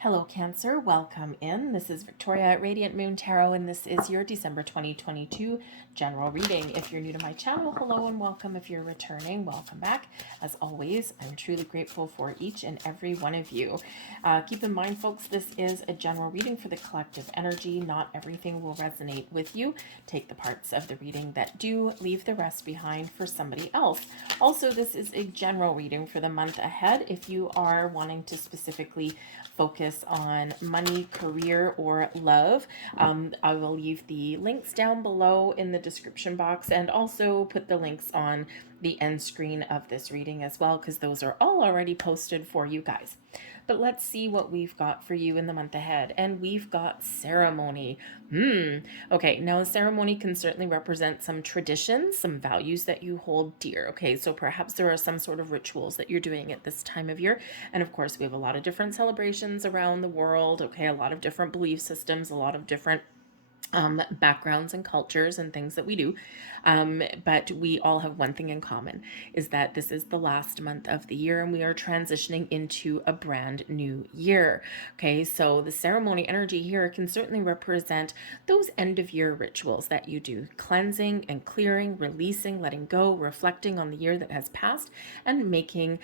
Hello Cancer, welcome in. This is Victoria at Radiant Moon Tarot and this is your December 2022 general reading. If you're new to my channel, hello and welcome. If you're returning, welcome back. As always, I'm truly grateful for each and every one of you. Keep in mind folks, this is a general reading for the collective energy. Not everything will resonate with you. Take the parts of the reading that do, leave the rest behind for somebody else. Also, this is a general reading for the month ahead. If you are wanting to specifically focus on money, career, or love, I will leave the links down below in the description box and also put the links on the end screen of this reading as well, because those are all already posted for you guys. But let's see what we've got for you in the month ahead. And we've got ceremony. Okay, now a ceremony can certainly represent some traditions, some values that you hold dear. Okay, so perhaps there are some sort of rituals that you're doing at this time of year. And of course, we have a lot of different celebrations around the world. Okay, a lot of different belief systems, a lot of different backgrounds and cultures and things that we do. But we all have one thing in common, is that this is the last month of the year and we are transitioning into a brand new year. Okay, so the ceremony energy here can certainly represent those end of year rituals that you do, cleansing and clearing, releasing, letting go, reflecting on the year that has passed, and making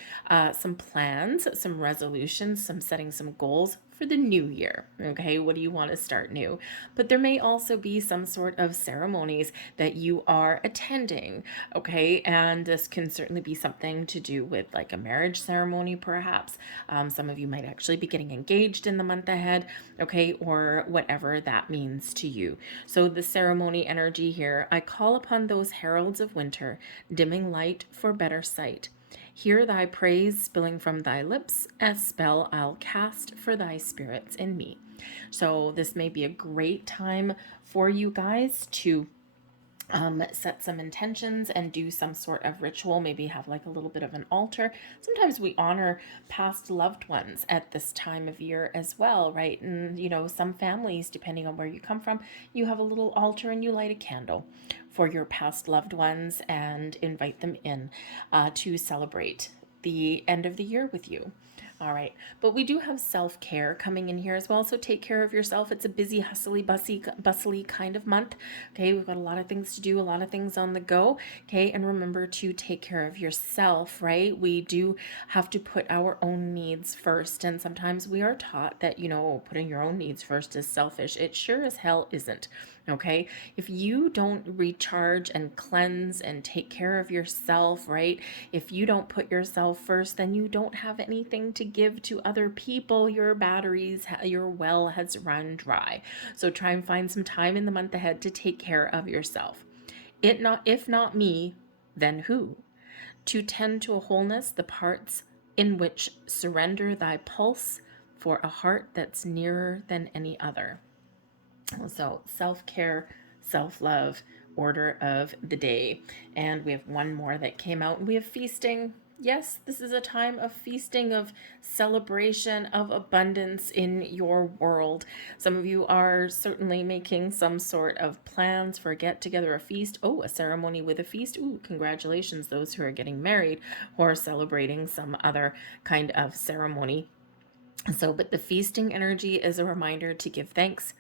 some plans, some resolutions, some setting some goals for the new year. Okay, what do you want to start new? But there may also be some sort of ceremonies that you are attending. Okay, and this can certainly be something to do with like a marriage ceremony, perhaps. Some of you might actually be getting engaged in the month ahead. Okay, or whatever that means to you. So the ceremony energy here, I call upon those heralds of winter, dimming light for better sight. Hear thy praise spilling from thy lips, a spell I'll cast for thy spirits in me. So this may be a great time for you guys to set some intentions and do some sort of ritual, maybe have like a little bit of an altar. Sometimes we honor past loved ones at this time of year as well, right? And you know, some families, depending on where you come from, you have a little altar and you light a candle for your past loved ones and invite them in to celebrate the end of the year with you. All right, but we do have self-care coming in here as well, so take care of yourself. It's a busy, hustly, bustly kind of month. Okay, we've got a lot of things to do, a lot of things on the go. Okay, and remember to take care of yourself, right? We do have to put our own needs first, and sometimes we are taught that, you know, putting your own needs first is selfish. It sure as hell isn't. Okay, if you don't recharge and cleanse and take care of yourself, right? If you don't put yourself first, then you don't have anything to give to other people. Your batteries, your well has run dry. So try and find some time in the month ahead to take care of yourself. If not me, then who? To tend to a wholeness, the parts in which surrender thy pulse for a heart that's nearer than any other. So self-care, self-love, order of the day. And we have one more that came out. We have feasting. Yes, this is a time of feasting, of celebration, of abundance in your world. Some of you are certainly making some sort of plans for a get together, a feast. Oh, a ceremony with a feast. Ooh, congratulations, those who are getting married or celebrating some other kind of ceremony. So, but the feasting energy is a reminder to give thanks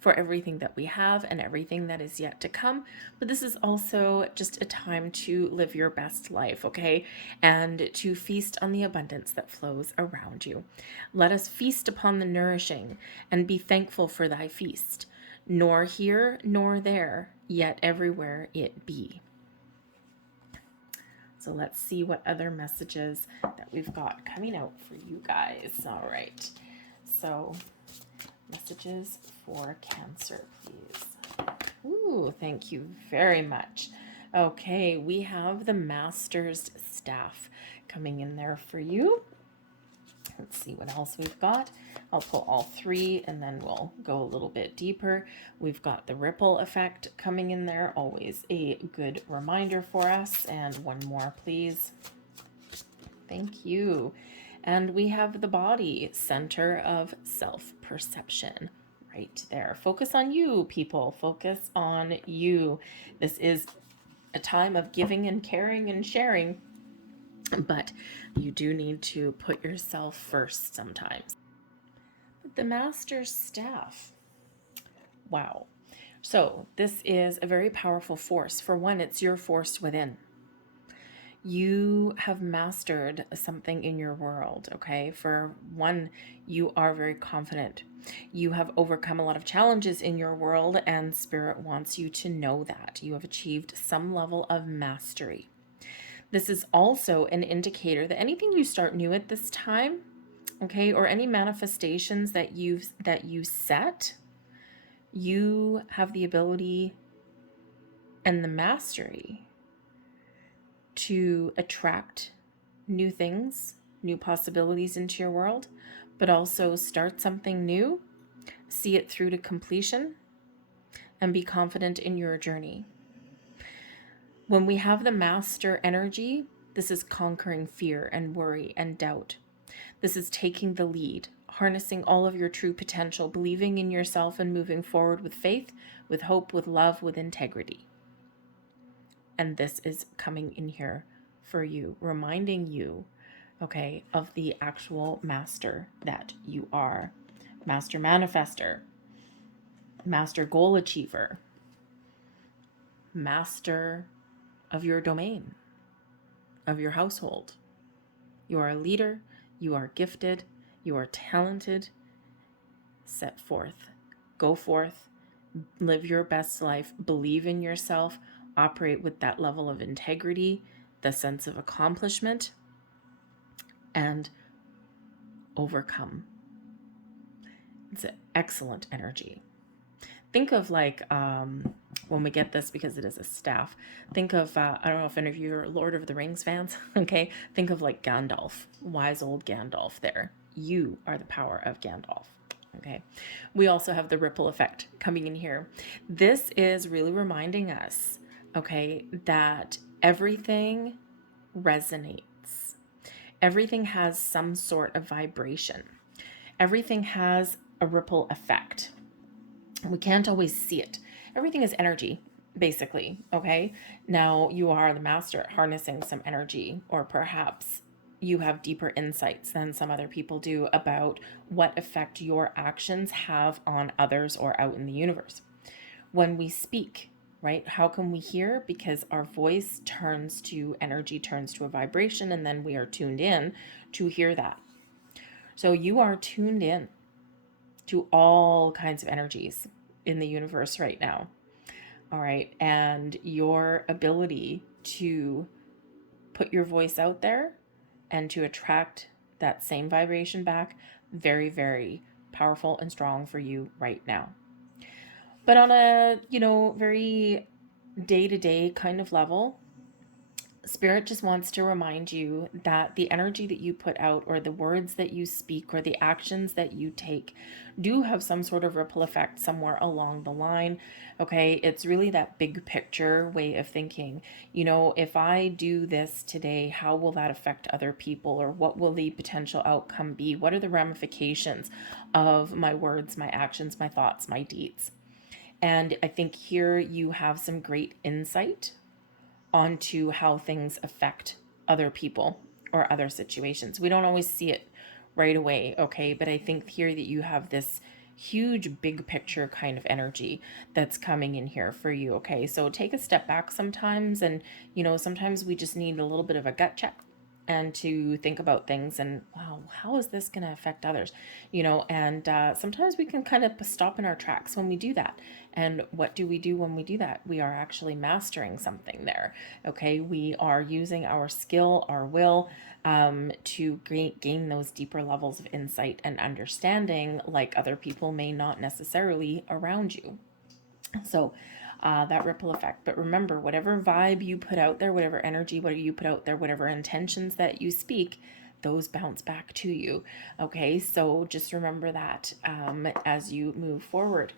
for everything that we have and everything that is yet to come. But this is also just a time to live your best life, okay? And to feast on the abundance that flows around you. Let us feast upon the nourishing and be thankful for thy feast. Nor here nor there, yet everywhere it be. So let's see what other messages that we've got coming out for you guys. All right. So messages for Cancer, please. Ooh, thank you very much. Okay, we have the Master's Staff coming in there for you. Let's see what else we've got. I'll pull all three and then we'll go a little bit deeper. We've got the ripple effect coming in there, always a good reminder for us. And one more, please. Thank you. And we have the body, center of self-perception. Right there. Focus on you, people. Focus on you. This is a time of giving and caring and sharing, but you do need to put yourself first sometimes. The Master's Staff. Wow. So this is a very powerful force. For one, it's your force within. You have mastered something in your world, okay? For one, you are very confident. You have overcome a lot of challenges in your world, and Spirit wants you to know that. You have achieved some level of mastery. This is also an indicator that anything you start new at this time, okay, or any manifestations that you set, you have the ability and the mastery to attract new things, new possibilities into your world, but also start something new, see it through to completion, and be confident in your journey. When we have the Master energy, this is conquering fear and worry and doubt. This is taking the lead, harnessing all of your true potential, believing in yourself and moving forward with faith, with hope, with love, with integrity. And this is coming in here for you, reminding you, okay, of the actual master that you are. Master manifester, master goal achiever, master of your domain, of your household. You are a leader, you are gifted, you are talented. Set forth, go forth, live your best life, believe in yourself, operate with that level of integrity, the sense of accomplishment, and overcome. It's an excellent energy. Think of like, when we get this, because it is a staff, think of, I don't know if any of you are Lord of the Rings fans, okay? Think of like Gandalf, wise old Gandalf there. You are the power of Gandalf. Okay. We also have the ripple effect coming in here. This is really reminding us, okay, that everything resonates. Everything has some sort of vibration. Everything has a ripple effect. We can't always see it. Everything is energy, basically, okay? Now you are the master at harnessing some energy, or perhaps you have deeper insights than some other people do about what effect your actions have on others or out in the universe. When we speak, right, how can we hear? Because our voice turns to energy, turns to a vibration, and then we are tuned in to hear that. So you are tuned in to all kinds of energies in the universe right now. All right. And your ability to put your voice out there and to attract that same vibration back, very, very powerful and strong for you right now. But on a, very day-to-day kind of level, Spirit just wants to remind you that the energy that you put out, or the words that you speak, or the actions that you take do have some sort of ripple effect somewhere along the line. Okay, it's really that big picture way of thinking. If I do this today, how will that affect other people? Or what will the potential outcome be? What are the ramifications of my words, my actions, my thoughts, my deeds? And I think here you have some great insight onto how things affect other people or other situations. We don't always see it right away, okay? But I think here that you have this huge big picture kind of energy that's coming in here for you, okay? So take a step back sometimes, and sometimes we just need a little bit of a gut check and to think about things, and wow, how is this going to affect others? And sometimes we can kind of stop in our tracks when we do that. And what do we do when we do that? We are actually mastering something there. Okay, we are using our skill, our will, to gain those deeper levels of insight and understanding, like other people may not necessarily around you. So that ripple effect. But remember, whatever vibe you put out there, whatever energy, whatever you put out there, whatever intentions that you speak, those bounce back to you. Okay, so just remember that as you move forward.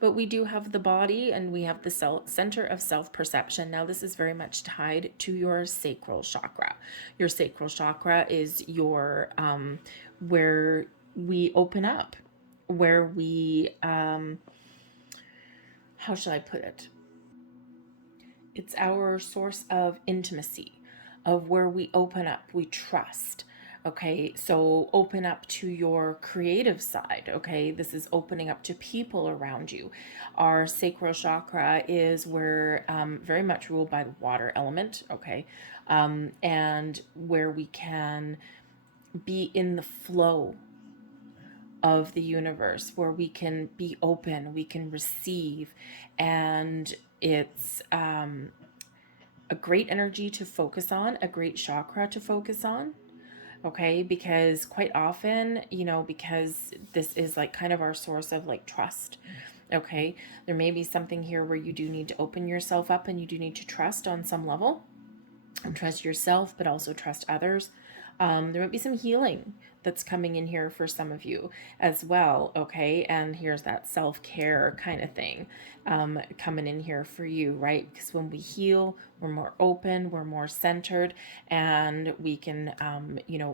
But we do have the body, and we have the center of self-perception. Now, this is very much tied to your sacral chakra. Your sacral chakra is your where we open up, where we how shall I put it? It's our source of intimacy, of where we open up, we trust. Okay, so open up to your creative side. Okay, this is opening up to people around you. Our sacral chakra is where very much ruled by the water element. Okay, and where we can be in the flow of the universe, where we can be open, we can receive, and it's a great energy to focus on, a great chakra to focus on. Okay, because quite often, because this is like kind of our source of like trust. Okay, there may be something here where you do need to open yourself up and you do need to trust on some level, and trust yourself, but also trust others. There might be some healing that's coming in here for some of you as well. Okay, and here's that self-care kind of thing coming in here for you, right? Because when we heal, we're more open, we're more centered, and we can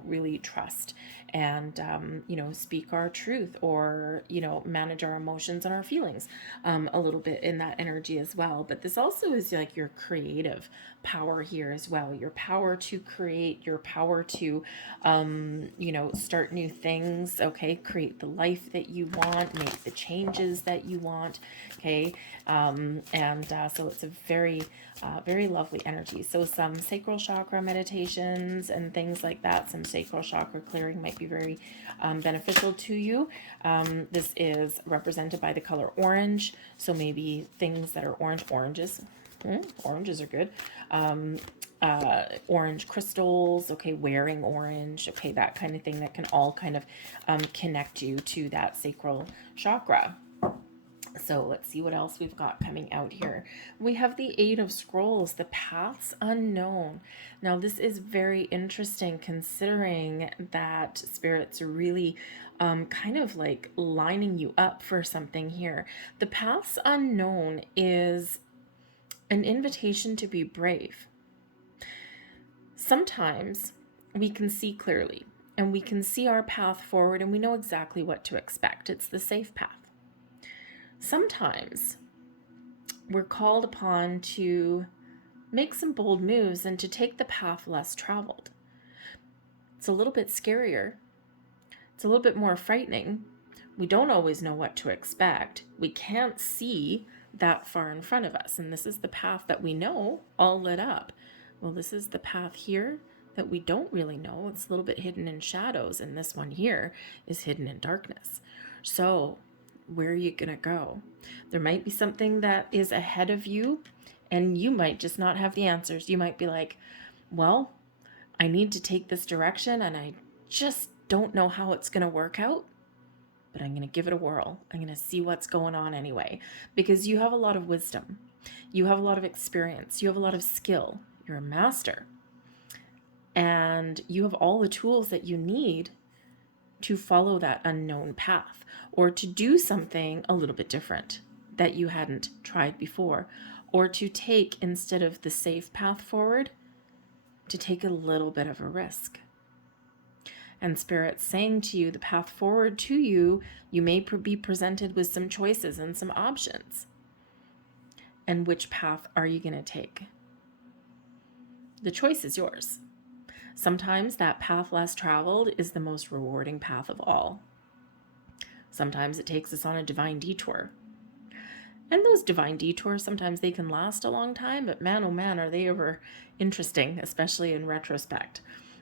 really trust and speak our truth, or manage our emotions and our feelings a little bit in that energy as well. But this also is like your creative power here as well, your power to create, your power to start new things. Okay, create the life that you want, make the changes that you want. Okay, so it's a very lovely energy. So some sacral chakra meditations and things like that, some sacral chakra clearing might be very beneficial to you. This is represented by the color orange, so maybe things that are oranges. Oranges are good. Orange crystals, okay, wearing orange, okay, that kind of thing that can all kind of connect you to that sacral chakra. So let's see what else we've got coming out here. We have the Eight of Scrolls, the paths unknown. Now this is very interesting, considering that spirits are really kind of like lining you up for something here. The paths unknown is an invitation to be brave. Sometimes we can see clearly and we can see our path forward and we know exactly what to expect. It's the safe path. Sometimes we're called upon to make some bold moves and to take the path less traveled. It's a little bit scarier. It's a little bit more frightening. We don't always know what to expect. We can't see that far in front of us. And this is the path that we know all lit up. Well, this is the path here that we don't really know. It's a little bit hidden in shadows. And this one here is hidden in darkness. So where are you going to go? There might be something that is ahead of you and you might just not have the answers. You might be like, well, I need to take this direction and I just don't know how it's going to work out, but I'm going to give it a whirl. I'm going to see what's going on anyway, because you have a lot of wisdom. You have a lot of experience. You have a lot of skill. You're a master. And you have all the tools that you need to follow that unknown path, or to do something a little bit different that you hadn't tried before, or to take, instead of the safe path forward, to take a little bit of a risk. And Spirit's saying to you, the path forward to you, you may be presented with some choices and some options. And which path are you going to take? The choice is yours. Sometimes that path less traveled is the most rewarding path of all. Sometimes it takes us on a divine detour. And those divine detours, sometimes they can last a long time, but man, oh man, are they ever interesting, especially in retrospect.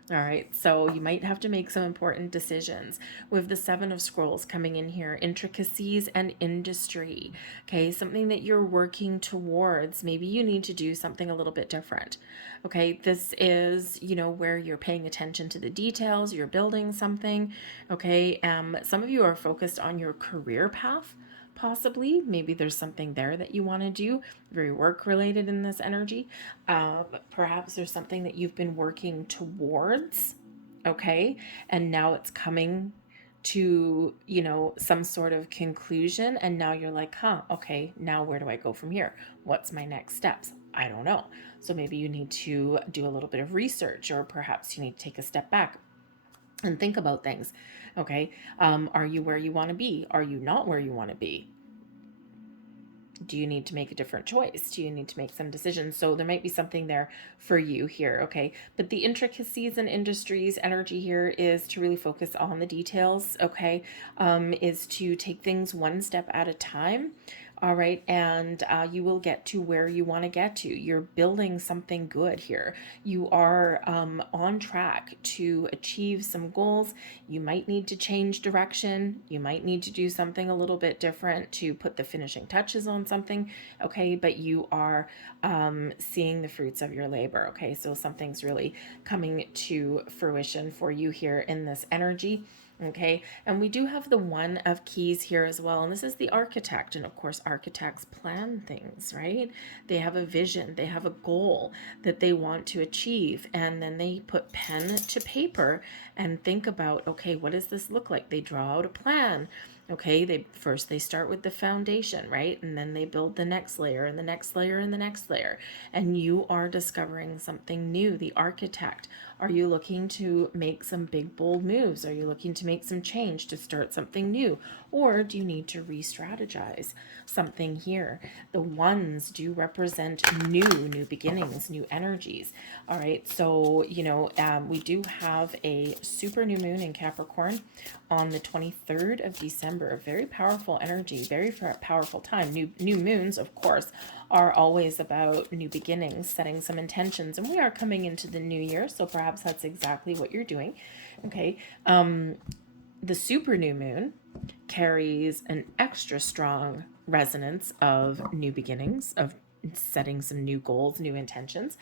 All right, so you might have to make some important decisions. With the Seven of Scrolls coming in here, intricacies and industry, okay, something that you're working towards. Maybe you need to do something a little bit different. Okay, this is, where you're paying attention to the details, you're building something, okay. Some of you are focused on your career path. Possibly, maybe there's something there that you want to do, very work related in this energy. Perhaps there's something that you've been working towards, okay, and now it's coming to, some sort of conclusion, and now you're like, okay, now where do I go from here? What's my next steps? I don't know. So maybe you need to do a little bit of research, or perhaps you need to take a step back and think about things. Okay. Are you where you want to be? Are you not where you want to be? Do you need to make a different choice? Do you need to make some decisions? So there might be something there for you here, okay? But the intricacies and industries energy here is to really focus on the details, okay? Is to take things one step at a time. All right, and you will get to where you want to get to. You're building something good here. You are on track to achieve some goals. You might need to change direction. You might need to do something a little bit different to put the finishing touches on something, okay? But you are seeing the fruits of your labor, okay? So something's really coming to fruition for you here in this energy. Okay, and we do have the One of Keys here as well, and this is the architect. And of course, architects plan things, right? They have a vision, they have a goal that they want to achieve, and then they put pen to paper and think about, okay, what does this look like? They draw out a plan. Okay, they start with the foundation, right? And then they build the next layer and the next layer and the next layer. And you are discovering something new, the architect. Are you looking to make some big, bold moves? Are you looking to make some change to start something new? Or do you need to re-strategize something here? The ones do represent new beginnings, new energies. All right, so, we do have a super new moon in Capricorn on the 23rd of December. Very powerful energy, very powerful time. New moons, of course, are always about new beginnings, setting some intentions, and we are coming into the new year, so perhaps that's exactly what you're doing. Okay, the super new moon carries an extra strong resonance of new beginnings, of setting some new goals, new intentions.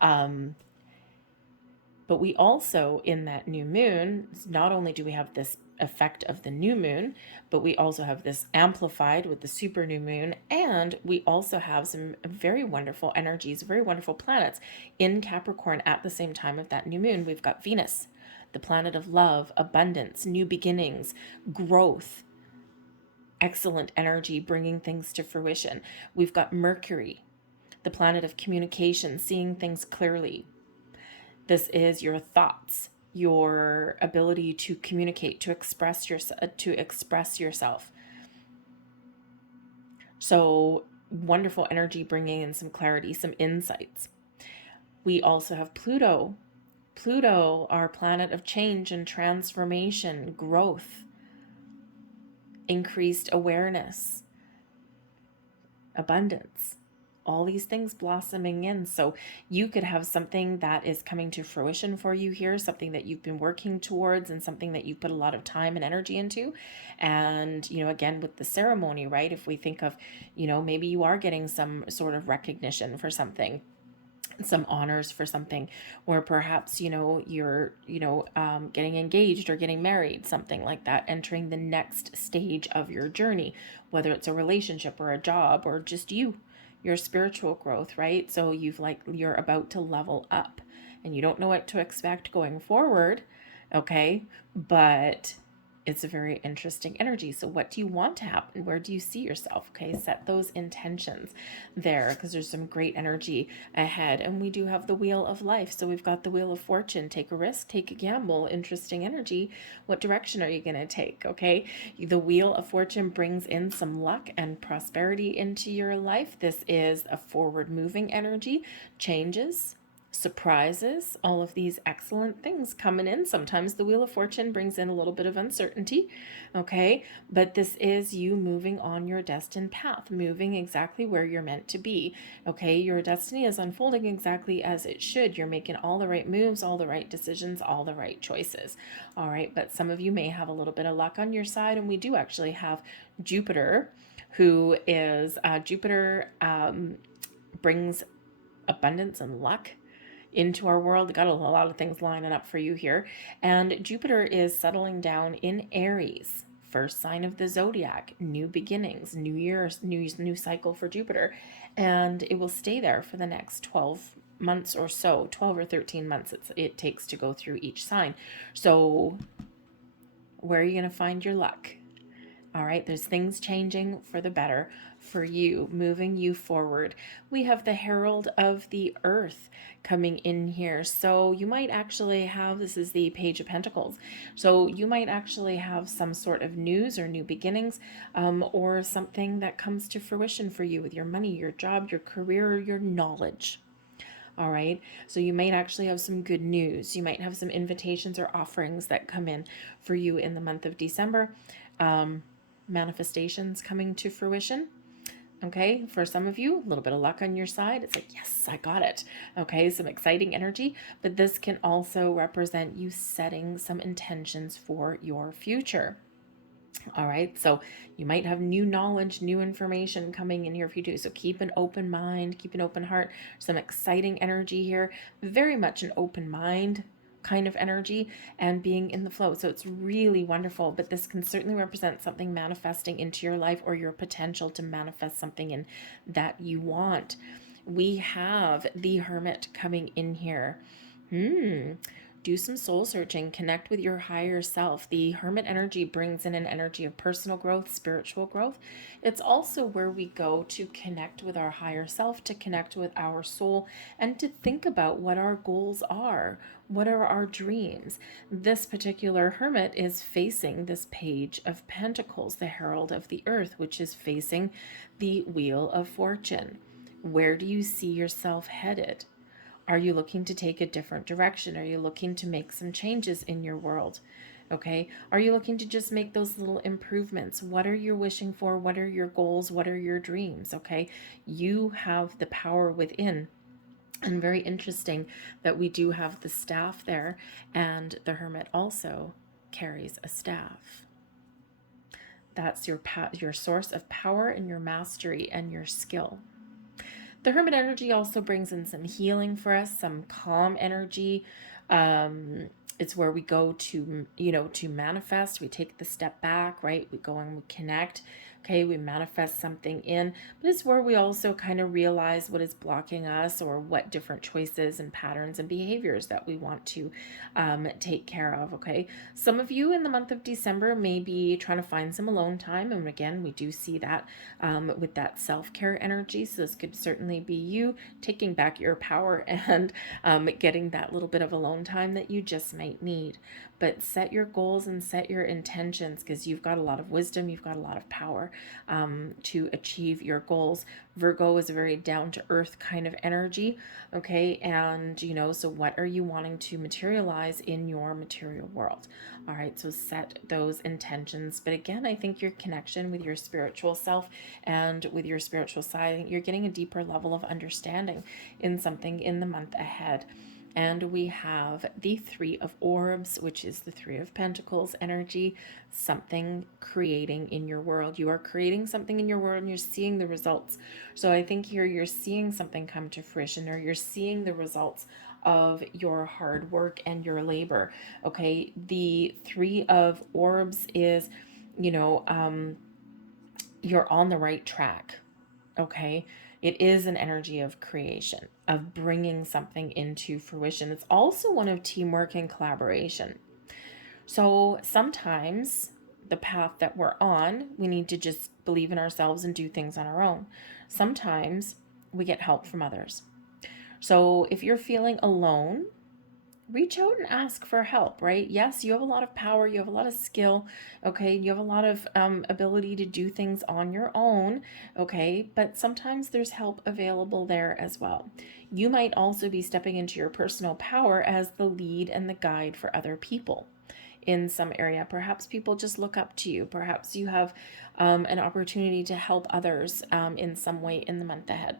But we also, in that new moon, not only do we have this effect of the new moon, but we also have this amplified with the super new moon, and we also have some very wonderful energies, very wonderful planets in Capricorn at the same time of that new moon. We've got Venus, the planet of love, abundance, new beginnings, growth, excellent energy, bringing things to fruition. We've got Mercury, the planet of communication, seeing things clearly. This is your thoughts, your ability to communicate, to express yourself. So wonderful energy, bringing in some clarity, some insights. We also have Pluto. Pluto, our planet of change and transformation, growth, increased awareness, abundance. All these things blossoming in. So you could have something that is coming to fruition for you here, something that you've been working towards and something that you've put a lot of time and energy into. And, again, with the ceremony, right? If we think of, maybe you are getting some sort of recognition for something, some honors for something, or perhaps you're getting engaged or getting married, something like that, entering the next stage of your journey, whether it's a relationship or a job or just your spiritual growth, right? So you're about to level up and you don't know what to expect going forward, okay? But it's a very interesting energy. So what do you want to happen? Where do you see yourself? Okay, set those intentions there, because there's some great energy ahead. And we do have the Wheel of Life. So we've got the Wheel of Fortune. Take a risk, take a gamble, interesting energy. What direction are you going to take? Okay, the Wheel of Fortune brings in some luck and prosperity into your life. This is a forward moving energy, changes, surprises, all of these excellent things coming in. Sometimes the Wheel of Fortune brings in a little bit of uncertainty, okay? But this is you moving on your destined path, moving exactly where you're meant to be, okay? Your destiny is unfolding exactly as it should. You're making all the right moves, all the right decisions, all the right choices, all right? But some of you may have a little bit of luck on your side, and we do actually have Jupiter, who is, Jupiter brings abundance and luck into our world. Got a lot of things lining up for you here. And Jupiter is settling down in Aries, first sign of the zodiac, new beginnings, new year, new cycle for Jupiter. And it will stay there for the next 12 months or so, 12 or 13 months it takes to go through each sign. So where are you going to find your luck? All right, there's things changing for the better for you, moving you forward. We have the Herald of the Earth coming in here. So you might actually have, this is the Page of Pentacles. So you might actually have some sort of news or new beginnings, or something that comes to fruition for you with your money, your job, your career, your knowledge. All right. So you might actually have some good news. You might have some invitations or offerings that come in for you in the month of December. Manifestations coming to fruition. Okay, for some of you, a little bit of luck on your side. It's like, yes, I got it. Okay, some exciting energy, but this can also represent you setting some intentions for your future. All right, so you might have new knowledge, new information coming in here for you too. So keep an open mind, keep an open heart. Some exciting energy here, very much an open mind kind of energy and being in the flow. So it's really wonderful, but this can certainly represent something manifesting into your life or your potential to manifest something in that you want. We have the Hermit coming in here. Do some soul searching, connect with your higher self. The Hermit energy brings in an energy of personal growth, spiritual growth. It's also where we go to connect with our higher self, to connect with our soul, and to think about what our goals are. What are our dreams? This particular Hermit is facing this Page of Pentacles, the Herald of the Earth, which is facing the Wheel of Fortune. Where do you see yourself headed? Are you looking to take a different direction? Are you looking to make some changes in your world? Okay. Are you looking to just make those little improvements? What are you wishing for? What are your goals? What are your dreams? Okay. You have the power within. And very interesting that we do have the staff there, and the Hermit also carries a staff. That's your source of power and your mastery and your skill. The Hermit energy also brings in some healing for us, some calm energy. It's where we go to, to manifest. We take the step back, right? We go and we connect. Okay, we manifest something in, but it's where we also kind of realize what is blocking us or what different choices and patterns and behaviors that we want to take care of. Okay, some of you in the month of December may be trying to find some alone time, and again, we do see that with that self-care energy. So this could certainly be you taking back your power and getting that little bit of alone time that you just might need. But set your goals and set your intentions, because you've got a lot of wisdom, you've got a lot of power to achieve your goals. Virgo is a very down-to-earth kind of energy, okay? And, so what are you wanting to materialize in your material world? All right, so set those intentions. But again, I think your connection with your spiritual self and with your spiritual side, you're getting a deeper level of understanding in something in the month ahead. And we have the Three of Orbs, which is the Three of Pentacles energy, something creating in your world. You are creating something in your world and you're seeing the results. So I think here you're seeing something come to fruition, or you're seeing the results of your hard work and your labor. Okay, the Three of Orbs is, you're on the right track. Okay, it is an energy of creation, of bringing something into fruition. It's also one of teamwork and collaboration. So sometimes the path that we're on, we need to just believe in ourselves and do things on our own. Sometimes we get help from others. So if you're feeling alone, reach out and ask for help, right? Yes, you have a lot of power, you have a lot of skill, okay? You have a lot of ability to do things on your own, okay? But sometimes there's help available there as well. You might also be stepping into your personal power as the lead and the guide for other people in some area. Perhaps people just look up to you. Perhaps you have an opportunity to help others in some way in the month ahead.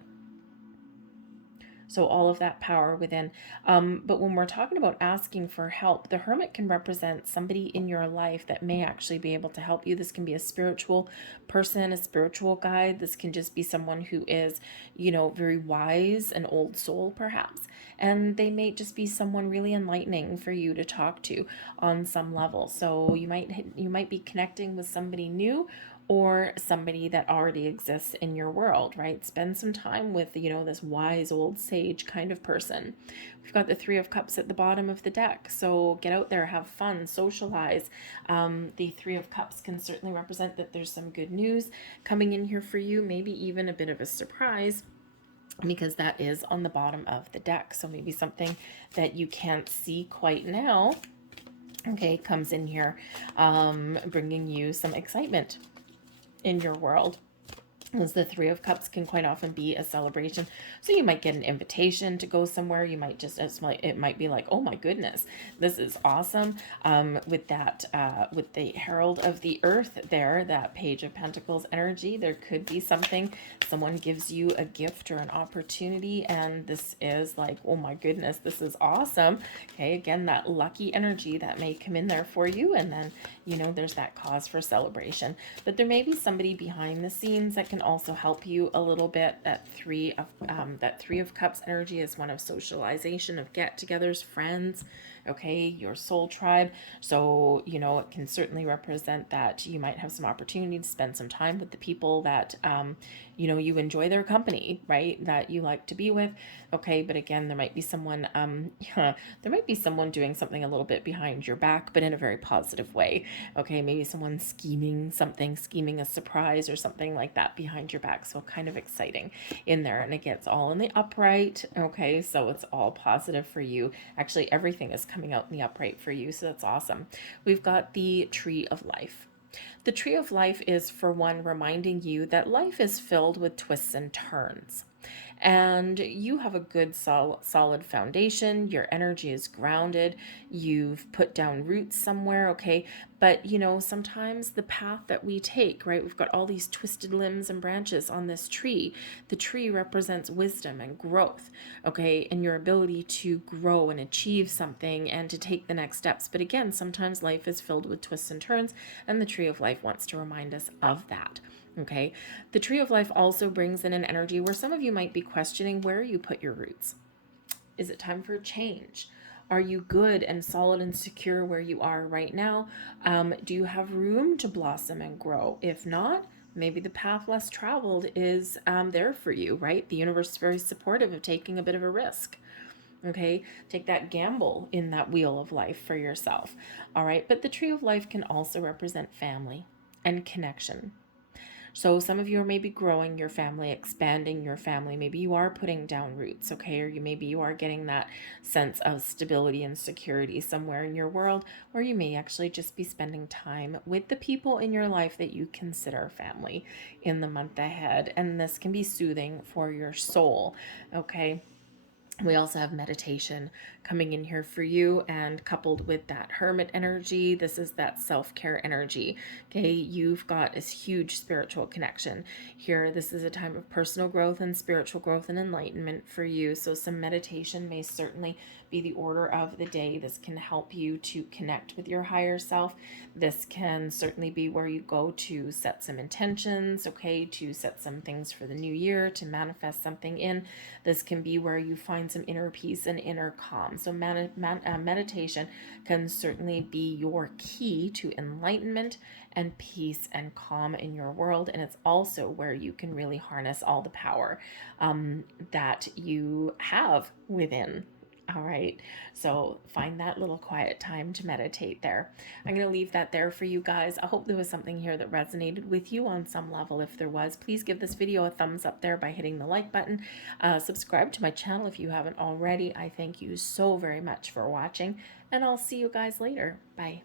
So all of that power within. But when we're talking about asking for help, the Hermit can represent somebody in your life that may actually be able to help you. This can be a spiritual person, a spiritual guide. This can just be someone who is, very wise, an old soul perhaps. And they may just be someone really enlightening for you to talk to on some level. So you might be connecting with somebody new, or somebody that already exists in your world, right? Spend some time with, this wise old sage kind of person. We've got the Three of Cups at the bottom of the deck. So get out there, have fun, socialize. The Three of Cups can certainly represent that there's some good news coming in here for you, maybe even a bit of a surprise, because that is on the bottom of the deck. So maybe something that you can't see quite now, okay, comes in here, bringing you some excitement in your world. As the Three of Cups can quite often be a celebration. So you might get an invitation to go somewhere. You might just, it might be like, oh my goodness, this is awesome. With that, with the Herald of the Earth there, that Page of Pentacles energy, there could be something, someone gives you a gift or an opportunity, and this is like, oh my goodness, this is awesome. Okay, again, that lucky energy that may come in there for you, and then, there's that cause for celebration. But there may be somebody behind the scenes that can also help you a little bit. That Three of Cups energy is one of socialization, of get-togethers, friends, okay, your soul tribe. So, it can certainly represent that you might have some opportunity to spend some time with the people that, you enjoy their company, right? That you like to be with. Okay. But again, there might be someone, there might be someone doing something a little bit behind your back, but in a very positive way. Okay. Maybe someone scheming a surprise or something like that behind your back. So kind of exciting in there. And it gets all in the upright. Okay. So it's all positive for you. Actually, everything is coming out in the upright for you. So that's awesome. We've got the Tree of Life. The Tree of Life is, for one, reminding you that life is filled with twists and turns. And you have a good solid foundation. Your energy is grounded. You've put down roots somewhere, okay? But, sometimes the path that we take, right? We've got all these twisted limbs and branches on this tree. The tree represents wisdom and growth, okay? And your ability to grow and achieve something and to take the next steps. But again, sometimes life is filled with twists and turns, and the Tree of Life wants to remind us of that. Okay. The Tree of Life also brings in an energy where some of you might be questioning where you put your roots. Is it time for a change? Are you good and solid and secure where you are right now? Do you have room to blossom and grow? If not, maybe the path less traveled is there for you, right? The universe is very supportive of taking a bit of a risk. Okay, take that gamble in that wheel of life for yourself. All right, but the Tree of Life can also represent family and connection. So some of you are maybe growing your family, expanding your family. Maybe you are putting down roots, okay? Or maybe you are getting that sense of stability and security somewhere in your world, or you may actually just be spending time with the people in your life that you consider family in the month ahead. And this can be soothing for your soul, okay? We also have meditation coming in here for you, and coupled with that Hermit energy, this is that self-care energy. Okay, you've got this huge spiritual connection here. This is a time of personal growth and spiritual growth and enlightenment for you. So some meditation may certainly be the order of the day. This can help you to connect with your higher self. This can certainly be where you go to set some intentions, okay, to set some things for the new year, to manifest something in. This can be where you find some inner peace and inner calm. So meditation can certainly be your key to enlightenment and peace and calm in your world. And it's also where you can really harness all the power that you have within. All right, so find that little quiet time to meditate there. I'm going to leave that there for you guys. I hope there was something here that resonated with you on some level. If there was, please give this video a thumbs up there by hitting the like button. Subscribe to my channel if you haven't already. I thank you so very much for watching, and I'll see you guys later. Bye.